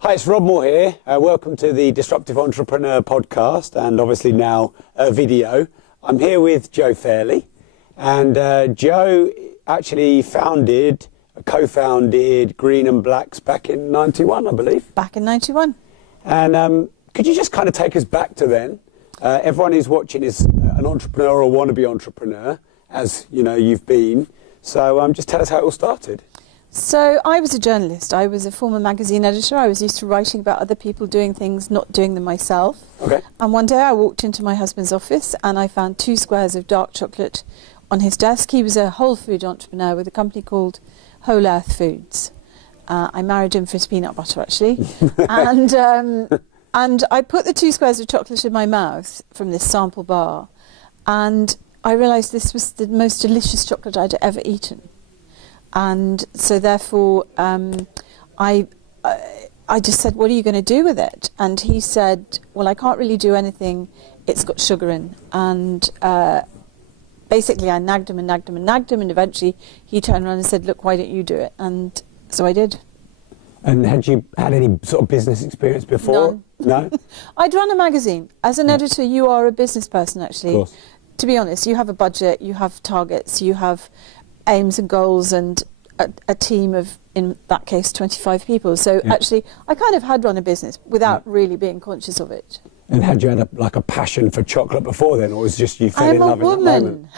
Hi, it's Rob Moore here. Welcome to the Disruptive Entrepreneur podcast and obviously now a video. I'm here with Joe Fairley, and Joe actually co-founded Green and Blacks back in 91, I believe. Back in 91. And could you just kind of take us back to then? Everyone who's watching is an entrepreneur or wannabe entrepreneur, as you know you've been. So just tell us how it all started. So I was a journalist. I was a former magazine editor. I was used to writing about other people doing things, not doing them myself. Okay. And one day I walked into my husband's office and I found 2 squares of dark chocolate on his desk. He was a whole food entrepreneur with a company called Whole Earth Foods. I married him for his peanut butter, actually. And I put the 2 squares of chocolate in my mouth from this sample bar, and I realised this was the most delicious chocolate I'd ever eaten. And so therefore, I just said, what are you going to do with it? And he said, well, I can't really do anything. It's got sugar in. And basically, I nagged him, and eventually he turned around and said, look, why don't you do it? And so I did. And had you had any sort of business experience before? None. No? I'd run a magazine. As an editor, you are a business person, actually. Of course. To be honest, you have a budget, you have targets, you have aims and goals, and a team of, in that case, 25 people. So actually, I kind of had run a business without really being conscious of it. And had you had a passion for chocolate before then, or was it just you fell in love in that moment?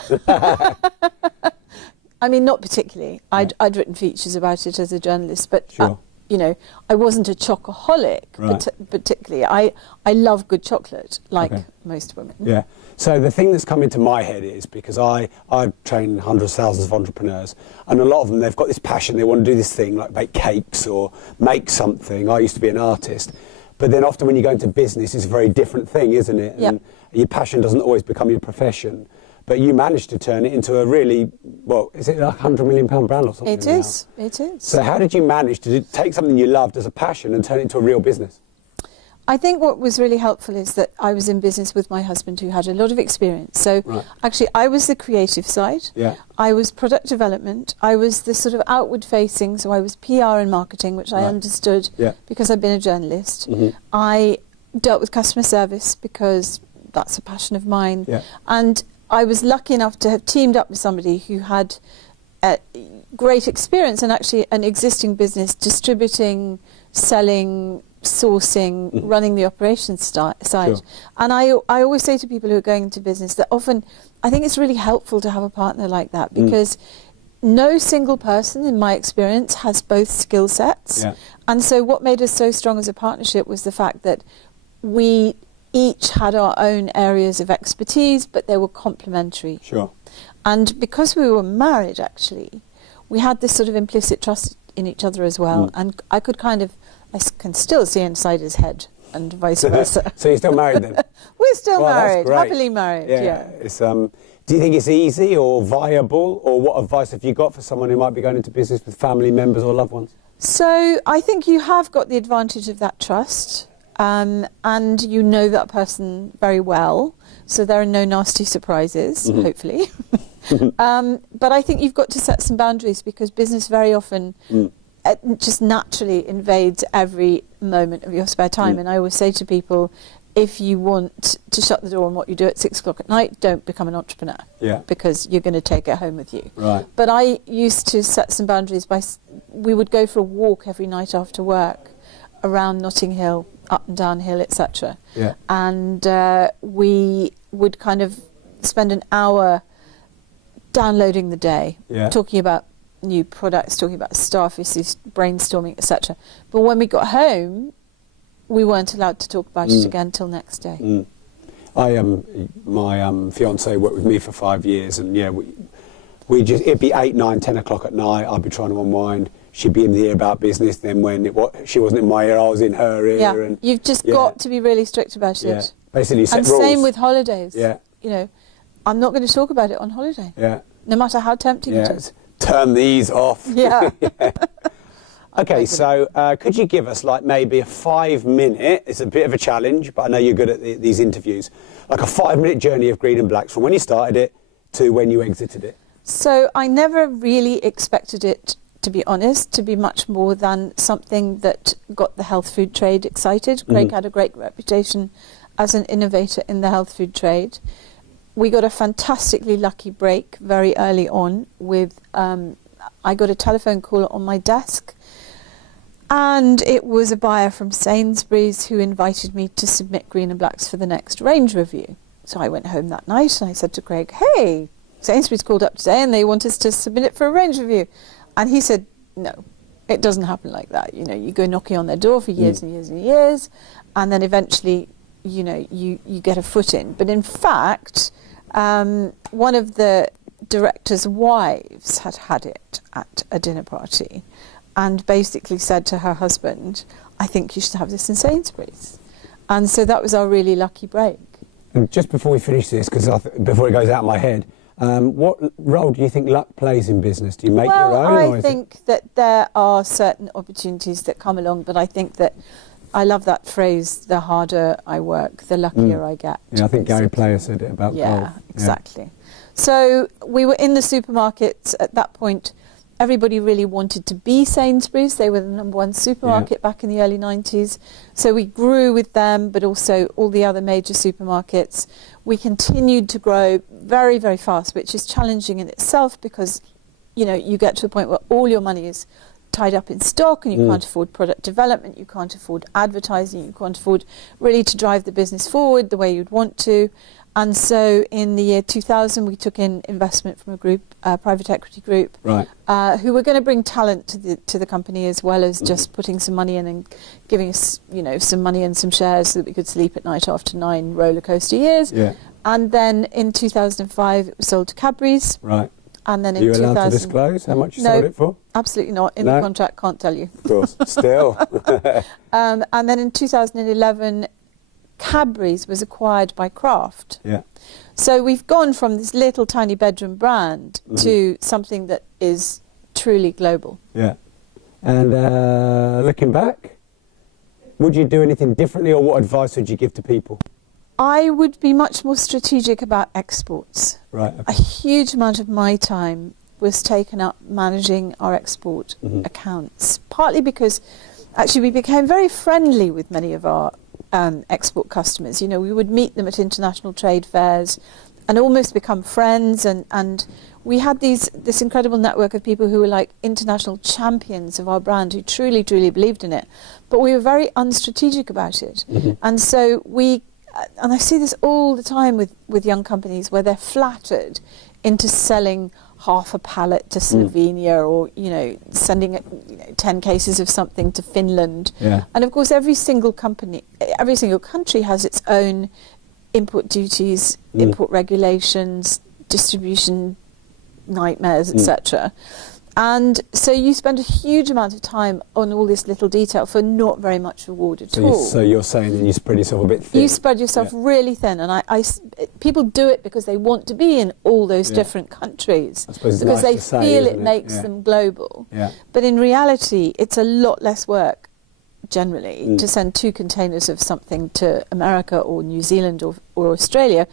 I mean, not particularly. I'd written features about it as a journalist, but sure. I wasn't a chocoholic, right. particularly. I love good chocolate, like most women. Yeah. So the thing that's come into my head is, because I train hundreds of thousands of entrepreneurs, and a lot of them, they've got this passion, they want to do this thing, like bake cakes or make something. I used to be an artist. But then often when you go into business, it's a very different thing, isn't it? Yep. And your passion doesn't always become your profession. But you managed to turn it into a really, well, is it a £100 million brand or something? It is. So how did you manage to take something you loved as a passion and turn it into a real business? I think what was really helpful is that I was in business with my husband, who had a lot of experience. So actually, I was the creative side. Yeah. I was product development. I was the sort of outward facing. So I was PR and marketing, which I understood because I'd been a journalist. Mm-hmm. I dealt with customer service because that's a passion of mine. Yeah. And I was lucky enough to have teamed up with somebody who had great experience and actually an existing business distributing, selling, sourcing, running the operations side. Sure. And I always say to people who are going into business that often I think it's really helpful to have a partner like that, because no single person, in my experience, has both skill sets. Yeah. And so what made us so strong as a partnership was the fact that we each had our own areas of expertise, but they were complementary. Sure. And because we were married, actually, we had this sort of implicit trust in each other as well. And I can still see inside his head, and vice versa. So you're still married then? We're still married, happily married. Yeah. It's, do you think it's easy or viable, or what advice have you got for someone who might be going into business with family members or loved ones? So I think you have got the advantage of that trust. And you know that person very well, so there are no nasty surprises, hopefully. But I think you've got to set some boundaries, because business very often just naturally invades every moment of your spare time. And I always say to people, if you want to shut the door on what you do at 6 o'clock at night, don't become an entrepreneur, because you're going to take it home with you. Right. But I used to set some boundaries we would go for a walk every night after work around Notting Hill, up and down hill, etc. Yeah. And we would kind of spend an hour downloading the day, talking about new products, talking about staff issues, brainstorming, etc. But when we got home, we weren't allowed to talk about it again until next day. My fiancée worked with me for 5 years, and it'd be 8, 9, 10 o'clock at night. I'd be trying to unwind. She'd be in the ear about business. Then when she wasn't in my ear, I was in her ear. Yeah, and you've just got to be really strict about it. Basically, set rules. And same with holidays. Yeah. I'm not going to talk about it on holiday. Yeah. No matter how tempting it is. Turn these off. Yeah. Okay, so could you give us maybe a 5-minute, it's a bit of a challenge, but I know you're good at these interviews, like a 5-minute journey of Green and Blacks from when you started it to when you exited it? So I never really expected it to be honest, to be much more than something that got the health food trade excited. Craig had a great reputation as an innovator in the health food trade. We got a fantastically lucky break very early on with, I got a telephone call on my desk, and it was a buyer from Sainsbury's who invited me to submit Green and Blacks for the next range review. So I went home that night and I said to Craig, hey, Sainsbury's called up today and they want us to submit it for a range review. And he said, no, it doesn't happen like that. You know, you go knocking on their door for years and years and years, and then eventually, you know, you get a foot in. But in fact, one of the directors' wives had it at a dinner party and basically said to her husband, I think you should have this in Sainsbury's. And so that was our really lucky break. And just before we finish this, because before it goes out of my head, what role do you think luck plays in business? Do you make your own? Well, I think that there are certain opportunities that come along, but I think that I love that phrase, the harder I work, the luckier I get. Yeah, I think Gary Player said it about golf. Yeah, exactly. So we were in the supermarkets at that point. Everybody really wanted to be Sainsbury's. They were the #1 supermarket back in the early 90s. So we grew with them, but also all the other major supermarkets. We continued to grow very, very fast, which is challenging in itself because, you know, you get to a point where all your money is tied up in stock and you can't afford product development, you can't afford advertising, you can't afford really to drive the business forward the way you'd want to. And so in the year 2000, we took in investment from a group, private equity group, who were going to bring talent to the company as well as just putting some money in and giving us, you know, some money and some shares so that we could sleep at night after 9 roller coaster years. Yeah. And then in 2005, it was sold to Cadbury's. Right. And then in 2000, are you allowed to disclose how much you sold it for? Absolutely not. In the contract, can't tell you. Of course. Still. And then in 2011. Cadbury's was acquired by Kraft. Yeah. So we've gone from this little tiny bedroom brand to something that is truly global. Yeah. And looking back, would you do anything differently, or what advice would you give to people? I would be much more strategic about exports. Right. Okay. A huge amount of my time was taken up managing our export accounts, partly because actually we became very friendly with many of our export customers. You know, we would meet them at international trade fairs and almost become friends, and we had this incredible network of people who were like international champions of our brand, who truly believed in it, but we were very unstrategic about it. And so and I see this all the time with young companies where they're flattered into selling half a pallet to Slovenia, or, you know, sending 10 cases of something to Finland. Yeah. And of course every single country has its own import duties, import regulations, distribution nightmares, etc. And so you spend a huge amount of time on all this little detail for not very much reward at all. So you're saying that you spread yourself a bit thin. You spread yourself really thin, and people do it because they want to be in all those different countries, because they feel it makes them global. Yeah. But in reality, it's a lot less work, generally, to send 2 containers of something to America or New Zealand or Australia,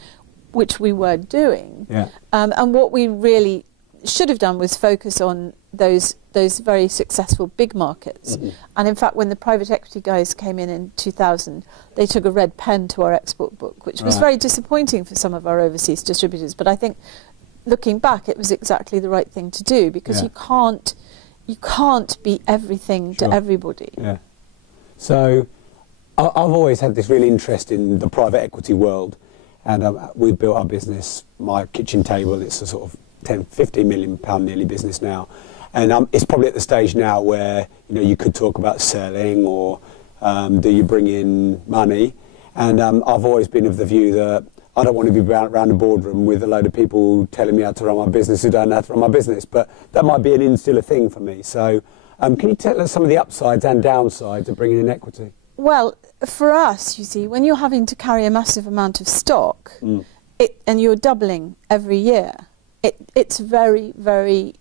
which we were doing. Yeah. And what we really should have done was focus on those very successful big markets. And in fact, when the private equity guys came in 2000, they took a red pen to our export book, which was very disappointing for some of our overseas distributors. But I think, looking back, it was exactly the right thing to do, because you can't be everything to everybody. Yeah. So I've always had this real interest in the private equity world, and we've built our business, my kitchen table. It's a sort of 10, 15 million pound nearly business now, and it's probably at the stage now where, you know, you could talk about selling, or do you bring in money? And I've always been of the view that I don't want to be around a boardroom with a load of people telling me how to run my business who don't know how to run my business, but that might be an insular thing for me. So can you tell us some of the upsides and downsides of bringing in equity? Well, for us, you see, when you're having to carry a massive amount of stock and you're doubling every year, it's very, very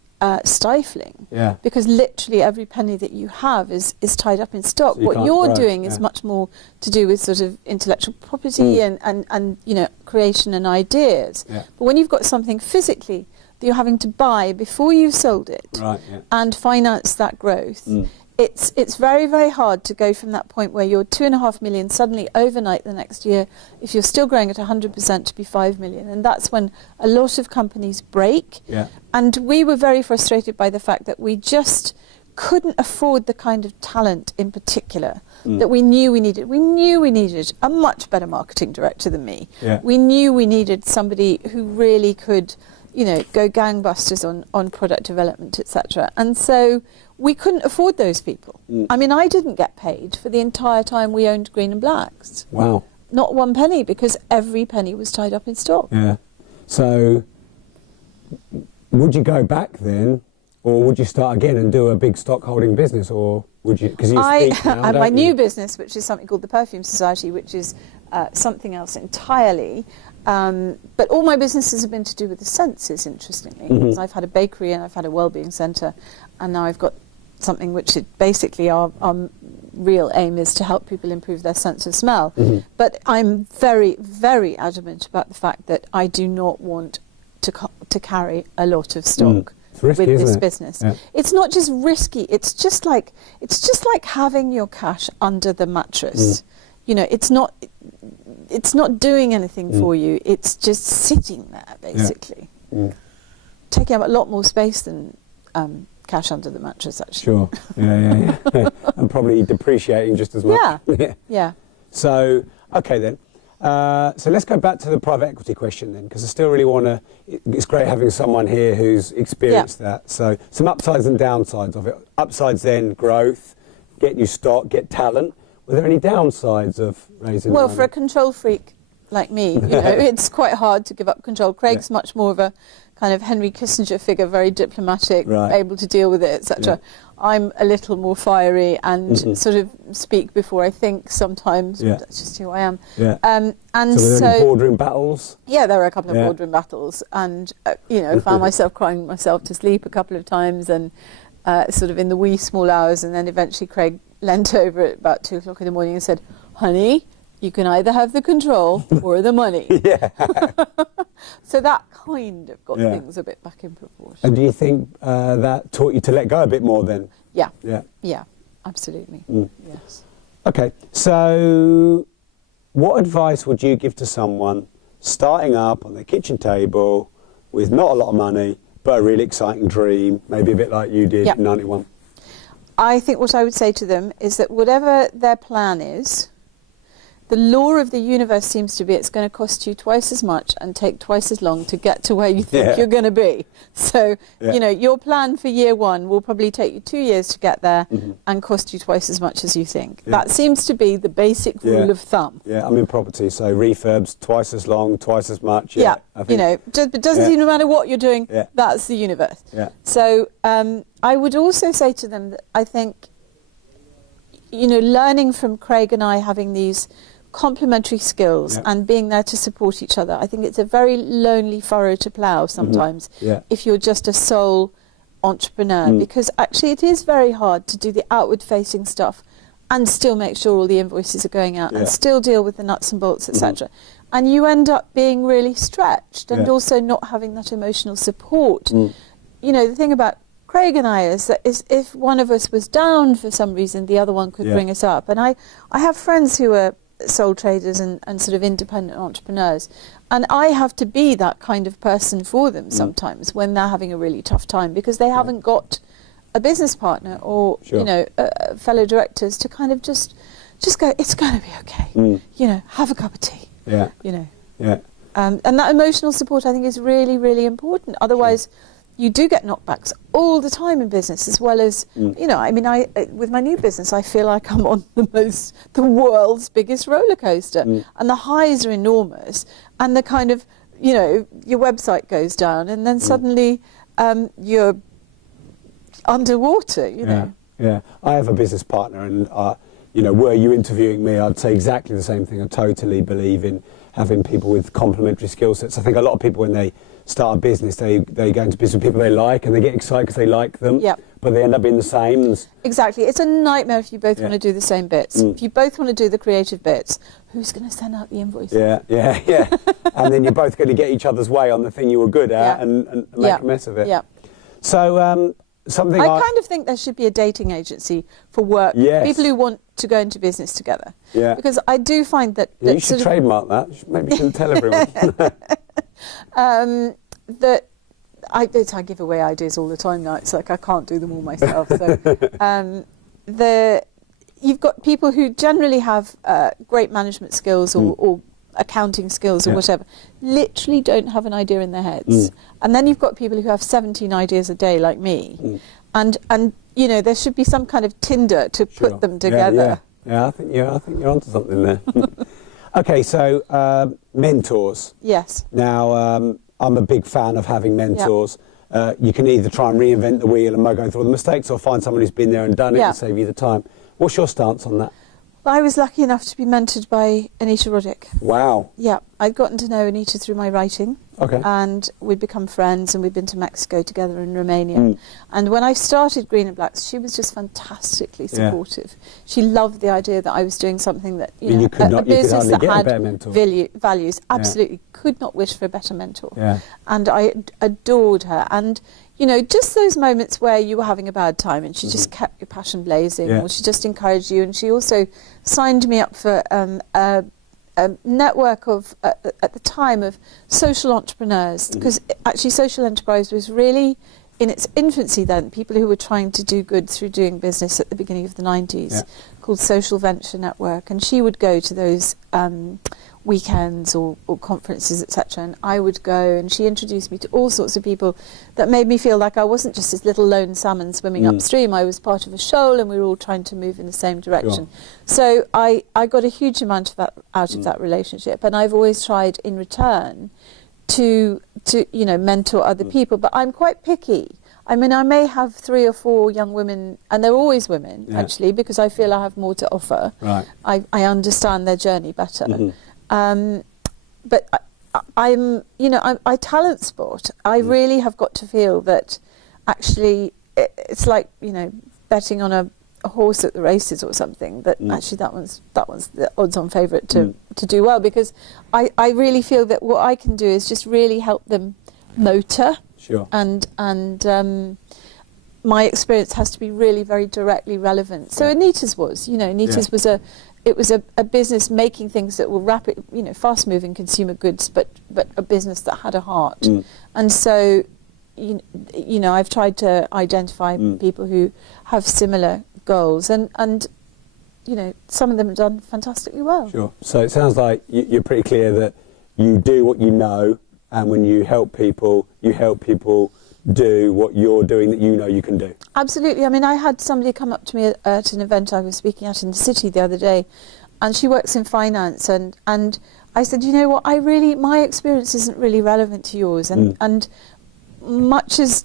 stifling. Yeah. Because literally every penny that you have is tied up in stock. So what you're doing is much more to do with sort of intellectual property and you know, creation and ideas. Yeah. But when you've got something physically that you're having to buy before you've sold it Right, yeah. and finance that growth, it's very, very hard to go from that point where you're 2.5 million suddenly overnight the next year, if you're still growing at 100%, to be 5 million. And that's when a lot of companies break. Yeah. And we were very frustrated by the fact that we just couldn't afford the kind of talent in particular that we knew we needed. We knew we needed a much better marketing director than me. Yeah. We knew we needed somebody who really could, you know, go gangbusters on product development, etc. And so we couldn't afford those people. I mean, I didn't get paid for the entire time we owned Green and Blacks. Wow. Not one penny, because every penny was tied up in stock. Yeah. So, would you go back then, or would you start again and do a big stock holding business, or would you? Because you speak now, and don't my you? new business, which is something called the Perfume Society, which is something else entirely. But all my businesses have been to do with the senses, interestingly. Because I've had a bakery and I've had a wellbeing centre, and now I've got something which is basically our real aim is to help people improve their sense of smell. But I'm very, very adamant about the fact that I do not want to carry a lot of stock. It's risky, with this isn't it? business. Yeah. It's not just risky, it's just like having your cash under the mattress. You know, it's not doing anything for you, it's just sitting there basically. Taking up a lot more space than cash under the mattress, actually. Sure. Yeah. And probably depreciating just as much. Yeah. So, okay then. So let's go back to the private equity question then, because I still really want to. It's great having someone here who's experienced that. So some upsides and downsides of it. Upsides then, growth, get new stock, get talent. Were there any downsides of raising Well, money? for a control freak like me, you know, it's quite hard to give up control. Craig's much more of a kind of Henry Kissinger figure, very diplomatic, able to deal with it, etc. I'm a little more fiery and sort of speak before I think sometimes. That's just who I am. And so were there any boardroom battles? Yeah, there were a couple of boardroom battles, and you know, found myself crying myself to sleep a couple of times, and sort of in the wee small hours, and then eventually Craig leant over at about 2 o'clock in the morning and said, "Honey, you can either have the control or the money." So that kind of got things a bit back in proportion. And do you think that taught you to let go a bit more then? Yeah, absolutely. Yes. Okay, so what advice would you give to someone starting up on their kitchen table with not a lot of money, but a really exciting dream, maybe a bit like you did in 91? I think what I would say to them is that whatever their plan is, the law of the universe seems to be it's going to cost you twice as much and take twice as long to get to where you think you're going to be. So, you know, your plan for year one will probably take you 2 years to get there and cost you twice as much as you think. That seems to be the basic rule of thumb. Yeah, I'm in property, so refurbs twice as long, twice as much. I think, you know, it doesn't seem no matter what you're doing, that's the universe. So I would also say to them that I think, you know, learning from Craig and I having these complementary skills and being there to support each other. I think it's a very lonely furrow to plough sometimes if you're just a sole entrepreneur, because actually it is very hard to do the outward facing stuff and still make sure all the invoices are going out and still deal with the nuts and bolts, etc. And you end up being really stretched and also not having that emotional support. You know, the thing about Craig and I is that if one of us was down for some reason, the other one could bring us up. And I have friends who are sole traders and sort of independent entrepreneurs, and I have to be that kind of person for them sometimes when they're having a really tough time, because they haven't got a business partner or you know fellow directors to kind of just go, it's going to be okay, you know, have a cup of tea, you know, and that emotional support I think is really, really important. Otherwise you do get knockbacks all the time in business, as well as, you know, I mean, with my new business, I feel like I'm on the world's biggest roller coaster, and the highs are enormous, and the kind of, you know, your website goes down, and then suddenly you're underwater, you know. Yeah, I have a business partner, and, you know, were you interviewing me, I'd say exactly the same thing. I totally believe in having people with complementary skill sets. I think a lot of people, when they start a business, they go into business with people they like and they get excited because they like them. but they end up being the same. Exactly. It's a nightmare if you both Yeah. want to do the same bits. If you both want to do the creative bits, who's going to send out the invoice? Yeah. And then you're both going to get each other's way on the thing you were good at and make a mess of it. Yeah. So something I kind of think there should be a dating agency for work. Yes. People who want to go into business together. Yeah. Because I do find that... you should trademark that. Maybe you can tell everyone. that I give away ideas all the time now. It's like I can't do them all myself. So you've got people who generally have great management skills or accounting skills or whatever, literally don't have an idea in their heads. And then you've got people who have 17 ideas a day like me. And you know, there should be some kind of Tinder to put them together. Yeah, I think you're onto something there. Okay, so mentors. Yes. Now, I'm a big fan of having mentors. You can either try and reinvent the wheel and go through all the mistakes, or find someone who's been there and done it and save you the time. What's your stance on that? Well, I was lucky enough to be mentored by Anita Roddick. Wow. Yeah, I'd gotten to know Anita through my writing. Okay. And we'd become friends, and we'd been to Mexico together and Romania. And when I started Green and Blacks, she was just fantastically supportive. She loved the idea that I was doing something that, you know, a business that had values. Absolutely, could not wish for a better mentor. Yeah. And I adored her. And, you know, just those moments where you were having a bad time and she just kept your passion blazing, or she just encouraged you. And she also signed me up for a network of, at the time, of social entrepreneurs, because actually social enterprise was really in its infancy then, people who were trying to do good through doing business at the beginning of the 90s, called Social Venture Network. And she would go to those weekends or conferences, etc., and I would go, and she introduced me to all sorts of people that made me feel like I wasn't just this little lone salmon swimming upstream. I was part of a shoal, and we were all trying to move in the same direction. So I got a huge amount of that out of that relationship, and I've always tried in return to you know, mentor other people, but I'm quite picky. I mean, I may have 3 or 4 young women, and they're always women, actually, because I feel I have more to offer. Right. I understand their journey better. But I talent sport. I really have got to feel that actually it's like, you know, betting on a horse at the races or something, that actually that one's the odds-on favourite to do well, because I really feel that what I can do is just really help them motor. Sure. And my experience has to be really very directly relevant. So Anita's was, you know, was a business making things that were rapid, you know, fast-moving consumer goods, but a business that had a heart. And so, you know, I've tried to identify people who have similar goals, and you know, some of them have done fantastically well. Sure. So it sounds like you're pretty clear that you do what you know, and when you help people do what you're doing that you know you can do. Absolutely. I mean, I had somebody come up to me at an event I was speaking at in the city the other day, and she works in finance, and I said, you know what, my experience isn't really relevant to yours, and much as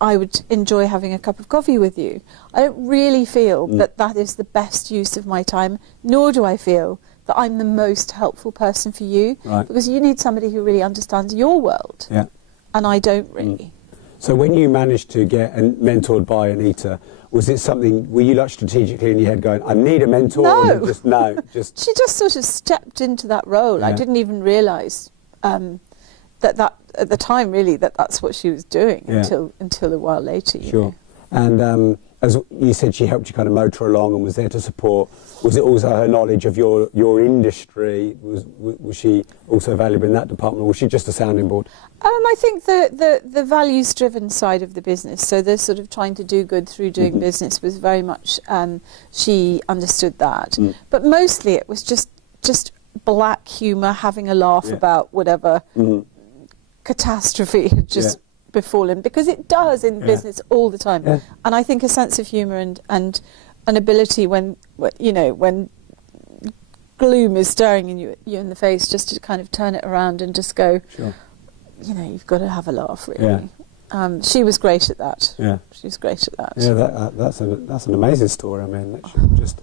I would enjoy having a cup of coffee with you, I don't really feel that is the best use of my time, nor do I feel that I'm the most helpful person for you, because you need somebody who really understands your world, and I don't really. So when you managed to get mentored by Anita, was it something, were you like strategically in your head going, I need a mentor? No. Just She just sort of stepped into that role. I didn't even realise that at the time, really, that's what she was doing until a while later. You know. And as you said, she helped you kind of motor along and was there to support. Was it also her knowledge of your industry? Was she also valuable in that department, or was she just a sounding board? I think the values-driven side of the business, so the sort of trying to do good through doing business, was very much, she understood that. But mostly it was just black humour, having a laugh about whatever catastrophe had just befallen, because it does in business all the time. And I think a sense of humour and an ability when gloom is staring you in the face, just to kind of turn it around and just go, you know, you've got to have a laugh, really. She was great at that. She was great at that. Yeah, that's an amazing story. I mean, just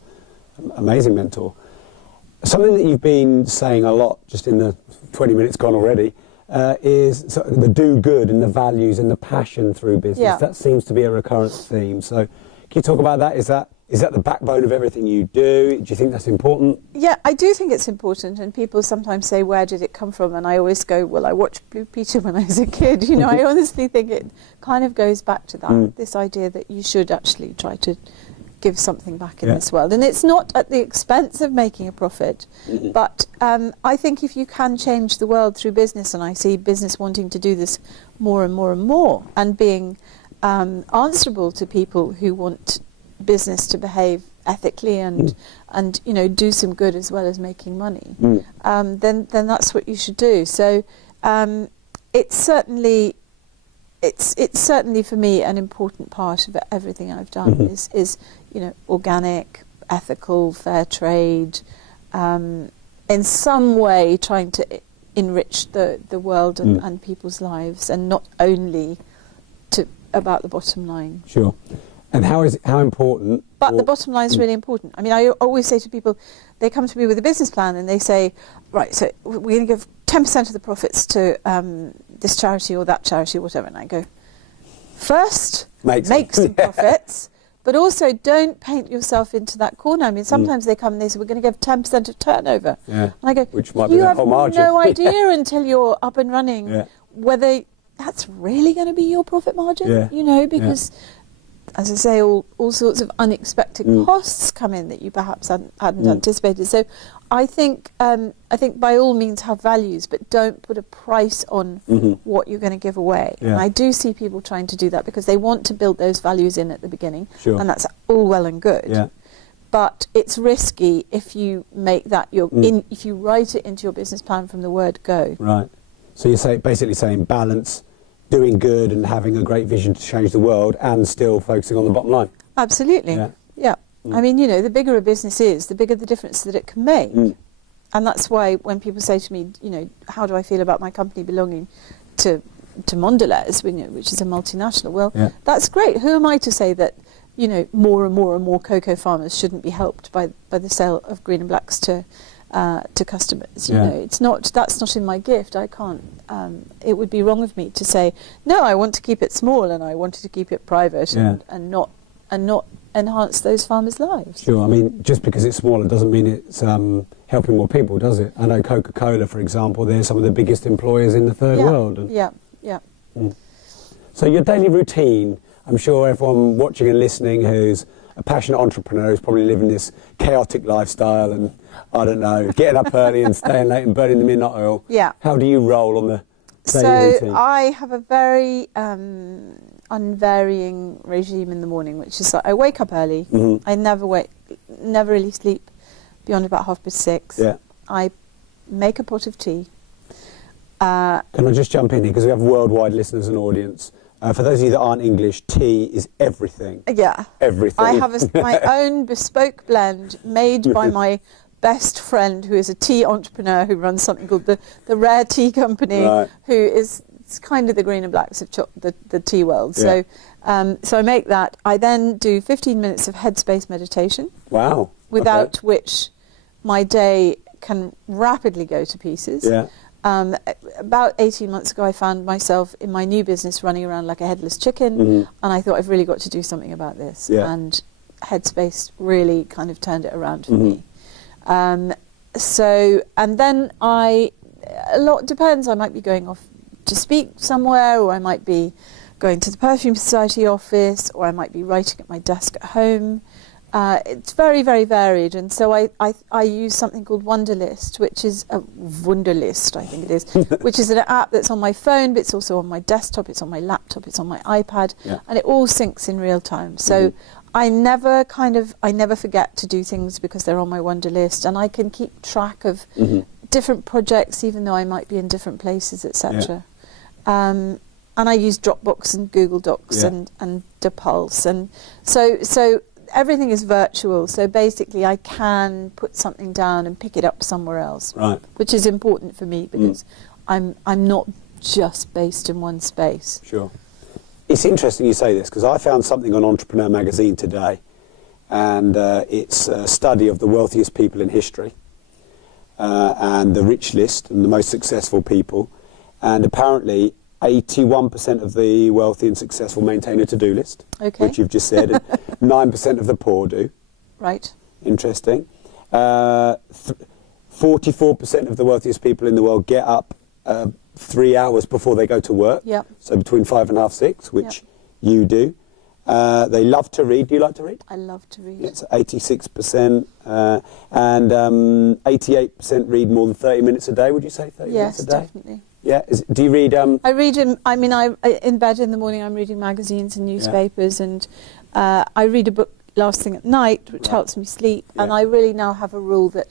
an amazing mentor. Something that you've been saying a lot, just in the 20 minutes gone already, is sort of the do good and the values and the passion through business. Yeah. That seems to be a recurrent theme. So can you talk about that? Is that the backbone of everything you do? Do you think that's important? Yeah, I do think it's important, and people sometimes say, where did it come from? And I always go, well, I watched Blue Peter when I was a kid. You know, I honestly think it kind of goes back to that, this idea that you should actually try to give something back in this world. And it's not at the expense of making a profit, but I think if you can change the world through business, and I see business wanting to do this more and more and more, and being answerable to people who want business to behave ethically and you know, do some good as well as making money, then that's what you should do. So it's certainly for me an important part of everything I've done is you know, organic, ethical, fair trade, in some way trying to enrich the world and people's lives, and not only about the bottom line. Sure. And how important? But the bottom line is really important. I mean, I always say to people, they come to me with a business plan and they say, right, so we're going to give 10% of the profits to this charity or that charity or whatever. And I go, first, make some profits, but also don't paint yourself into that corner. I mean, sometimes they come and they say, we're going to give 10% of turnover. Yeah. And I go, which might be the whole margin. You have no idea until you're up and running whether that's really going to be your profit margin, you know, because... As I say, all sorts of unexpected costs come in that you perhaps hadn't anticipated. So I think by all means have values, but don't put a price on what you're going to give away. Yeah. And I do see people trying to do that because they want to build those values in at the beginning, and that's all well and good. Yeah. But it's risky if you make that if you write it into your business plan from the word go. Right. So you're basically saying balance, doing good and having a great vision to change the world, and still focusing on the bottom line. Absolutely. Yeah. I mean, you know, the bigger a business is, the bigger the difference that it can make. And that's why when people say to me, you know, how do I feel about my company belonging to Mondelez, which is a multinational? Well, that's great. Who am I to say that, you know, more and more and more cocoa farmers shouldn't be helped by the sale of Green and Blacks to customers? You know, that's not in my gift. I can't. It would be wrong of me to say no. I want to keep it small, and I wanted to keep it private, and not enhance those farmers' lives. Sure. I mean, just because it's smaller doesn't mean it's helping more people, does it? I know Coca-Cola, for example, they're some of the biggest employers in the third world. And So your daily routine. I'm sure everyone watching and listening who's a passionate entrepreneur who's probably living this chaotic lifestyle and, I don't know, getting up early and staying late and burning the midnight oil. Yeah. How do you roll on the daily routine? So I have a very unvarying regime in the morning, which is like I wake up early. I never really sleep beyond about 6:30. Yeah. I make a pot of tea. Can I just jump in here, because we have worldwide listeners and audience. For those of you that aren't English, tea is everything. Yeah. Everything. I have my own bespoke blend made by my best friend, who is a tea entrepreneur who runs something called the Rare Tea Company, who is kind of the Green and Blacks of the tea world. So I make that. I then do 15 minutes of headspace meditation. Wow. Without which my day can rapidly go to pieces. Yeah. About 18 months ago, I found myself in my new business running around like a headless chicken, and I thought, I've really got to do something about this. Yeah. And Headspace really kind of turned it around for me. And then a lot depends. I might be going off to speak somewhere, or I might be going to the Perfume Society office, or I might be writing at my desk at home. It's very, very varied, and so I use something called Wunderlist, which is a Wunderlist, I think it is, which is an app that's on my phone, but it's also on my desktop, it's on my laptop, it's on my iPad, and it all syncs in real time. So I never forget to do things because they're on my Wunderlist, and I can keep track of different projects, even though I might be in different places, etc. And I use Dropbox and Google Docs and Depulse, and so everything is virtual, so basically I can put something down and pick it up somewhere else, which is important for me because I'm not just based in one space. Sure. It's interesting you say this, because I found something on Entrepreneur Magazine today, and it's a study of the wealthiest people in history and the rich list and the most successful people. and apparently 81% of the wealthy and successful maintain a to-do list, Okay. which you've just said, and 9% of the poor do. Right. Interesting. 44% of the wealthiest people in the world get up 3 hours before they go to work. Yep. So between 5 and half, 6, which you do. They love to read. Do you like to read? I love to read. It's 86%. And 88% read more than 30 minutes a day. Would you say 30 minutes a day? Yes, definitely. Yeah. Do you read? I read in bed in the morning. I'm reading magazines and newspapers, and I read a book last thing at night, which helps me sleep. Yeah. And I really now have a rule that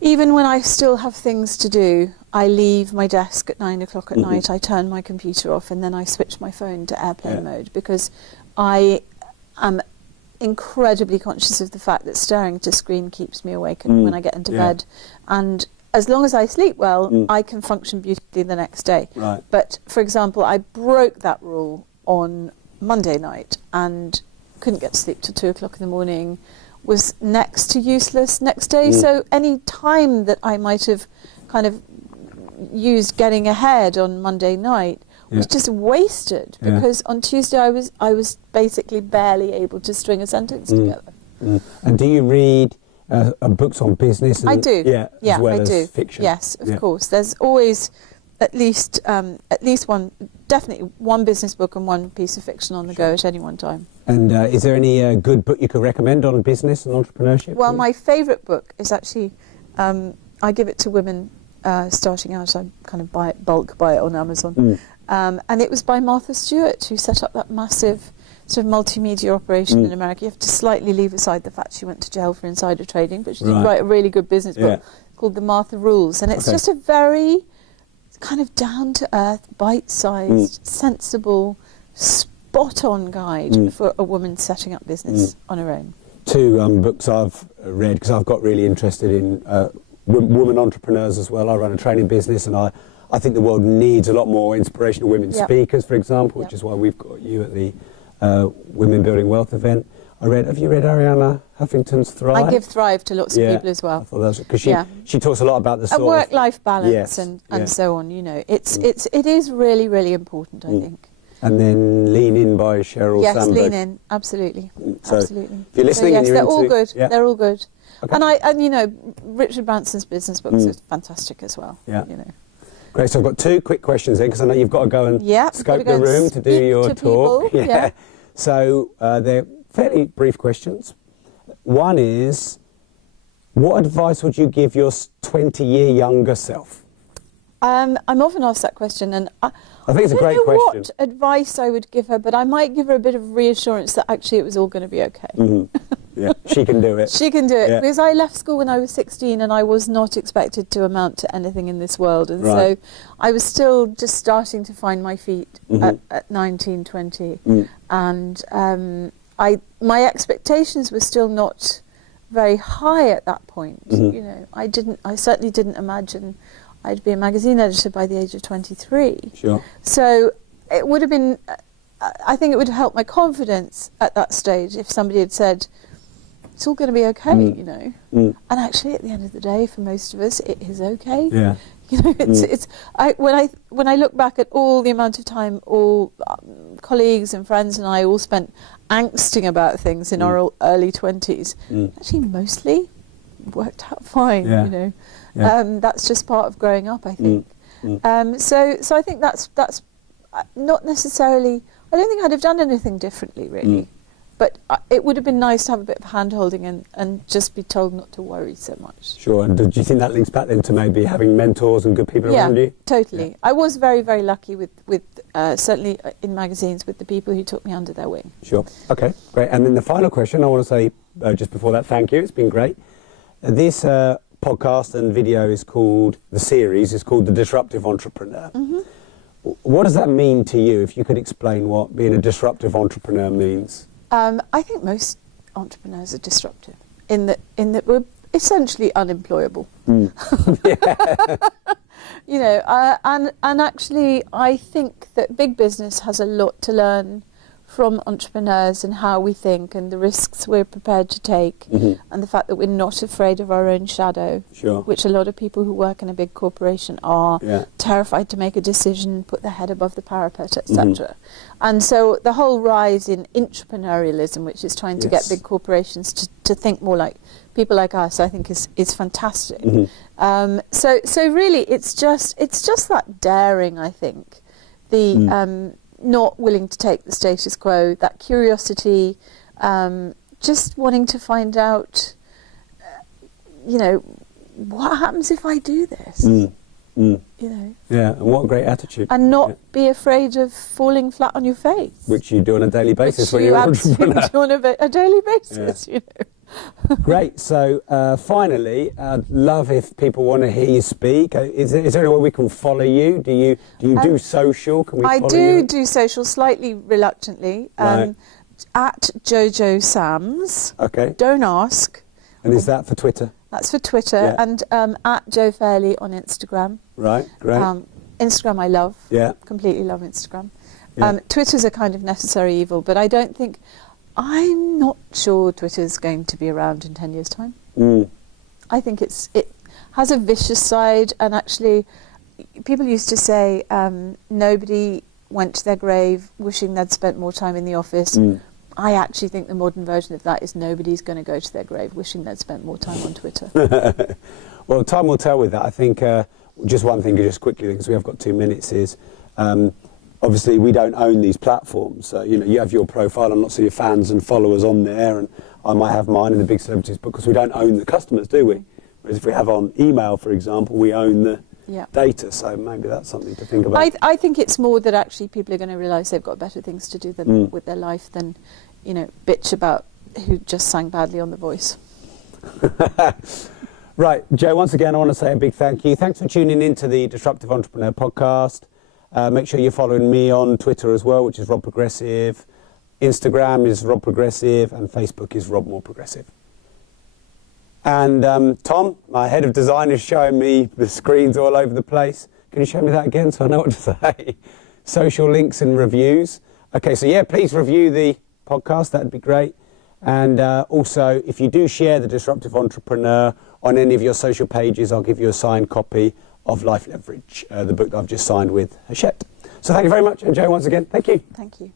even when I still have things to do, I leave my desk at 9 o'clock at night. I turn my computer off, and then I switch my phone to airplane mode, because I am incredibly conscious of the fact that staring at a screen keeps me awake when I get into bed. And as long as I sleep well, I can function beautifully the next day. Right. But, for example, I broke that rule on Monday night and couldn't get to sleep till 2 o'clock in the morning, was next to useless next day. So any time that I might have kind of used getting ahead on Monday night was just wasted, because on Tuesday I was basically barely able to string a sentence together. And do you read books on business? And, I do. Yeah, as well I as do. fiction. Yes, of course. There's always at least one, definitely one business book and one piece of fiction on the go at any one time. And is there any good book you could recommend on business and entrepreneurship? Well, my favourite book is actually, I give it to women starting out. I kind of buy it on Amazon. And it was by Martha Stewart, who set up that massive sort of multimedia operation in America. You have to slightly leave aside the fact she went to jail for insider trading, but she did write a really good business book called The Martha Rules. And it's just a very kind of down-to-earth, bite-sized, sensible, spot-on guide for a woman setting up business on her own. 2 books I've read, because I've got really interested in women entrepreneurs as well. I run a training business, and I think the world needs a lot more inspirational women speakers, for example, which is why we've got you at the Women Building Wealth event. Have you read Arianna Huffington's Thrive? I give Thrive to lots of people as well. I thought that was, because she talks a lot about the sort of work-life balance yes, and so on. You know, it is really, really important, I think. And then Lean In by Sheryl Sandberg. Yes, Lean In, absolutely, So absolutely. If you're listening, so, yes, and you're they're into, all good. Yeah. They're all good. Okay. And you know, Richard Branson's business books are fantastic as well. Yeah. You know. Great. So I've got 2 quick questions then, because I know you've got to go and scope go the room to do your talk. People. Yeah. So they're fairly brief questions. One is, what advice would you give your 20-year younger self? I'm often asked that question, and I think it's a great question. I don't know what advice I would give her, but I might give her a bit of reassurance that actually it was all going to be okay. Yeah, she can do it. She can do it, Yeah. because I left school when I was 16 and I was not expected to amount to anything in this world, and so I was still just starting to find my feet at 19, 20, and my expectations were still not very high at that point. You know, I certainly didn't imagine I'd be a magazine editor by the age of 23. Sure. So it would have been, I think it would have helped my confidence at that stage if somebody had said, it's all going to be okay, you know. And actually, at the end of the day, for most of us, it is okay. Yeah. You know, when I look back at all the amount of time all colleagues and friends and I all spent angsting about things in our early 20s, actually mostly worked out fine. You know, that's just part of growing up, I think. So I think that's not necessarily. I don't think I'd have done anything differently, really. But it would have been nice to have a bit of hand-holding and just be told not to worry so much. Sure. And do you think that links back then to maybe having mentors and good people around you? Totally. Yeah. I was very, very lucky with certainly in magazines, with the people who took me under their wing. Sure. Okay, great. And then the final question, I want to say just before that, thank you. It's been great. This podcast and video is called, the series is called The Disruptive Entrepreneur. What does that mean to you, if you could explain what being a disruptive entrepreneur means? I think most entrepreneurs are disruptive in that we're essentially unemployable. You know, and actually, I think that big business has a lot to learn from entrepreneurs and how we think and the risks we're prepared to take, and the fact that we're not afraid of our own shadow, Sure. which a lot of people who work in a big corporation are, Yeah. terrified to make a decision, put their head above the parapet, etc. And so the whole rise in entrepreneurialism, which is trying to get big corporations to think more like people like us, I think is fantastic. So really, it's just that daring, I think, the not willing to take the status quo, that curiosity, just wanting to find out, what happens if I do this? Yeah, and what a great attitude. And not be afraid of falling flat on your face. Which you do on a daily basis when you you're an absolutely entrepreneur. do on a daily basis, Great. So finally, I'd love if people want to hear you speak. Is there any way we can follow you? Do you do social? Can we follow you? I do social slightly reluctantly. Right. At Jojo Sams. Okay. Don't ask. And is that for Twitter? That's for Twitter. Yeah. And at Joe Fairley on Instagram. Right. Great. Instagram I love. Yeah. Completely love Instagram. Yeah. Twitter's a kind of necessary evil, but I'm not sure Twitter's going to be around in 10 years' time. I think it has a vicious side, and actually people used to say nobody went to their grave wishing they'd spent more time in the office. I actually think the modern version of that is nobody's going to go to their grave wishing they'd spent more time on Twitter. Well, time will tell with that. I think just one thing, just quickly, because we have got 2 minutes, is obviously we don't own these platforms. So, you have your profile and lots of your fans and followers on there, and I might have mine and the big celebrities, because we don't own the customers, do we? Whereas if we have on email, for example, we own the data. So maybe that's something to think about. I think it's more that actually people are going to realise they've got better things to do than with their life than, bitch about who just sang badly on The Voice. Right, Joe, once again, I want to say a big thank you. Thanks for tuning in to the Disruptive Entrepreneur podcast. Make sure you're following me on Twitter as well, which is Rob Progressive. Instagram is Rob Progressive, and Facebook is Rob More Progressive. And Tom, my head of design, is showing me the screens all over the place. Can you show me that again so I know what to say? Social links and reviews. Okay, so please review the podcast. That'd be great. And also, if you do share the Disruptive Entrepreneur on any of your social pages, I'll give you a signed copy of Life Leverage, the book that I've just signed with Hachette. So thank you very much. And Joe, once again, thank you. Thank you.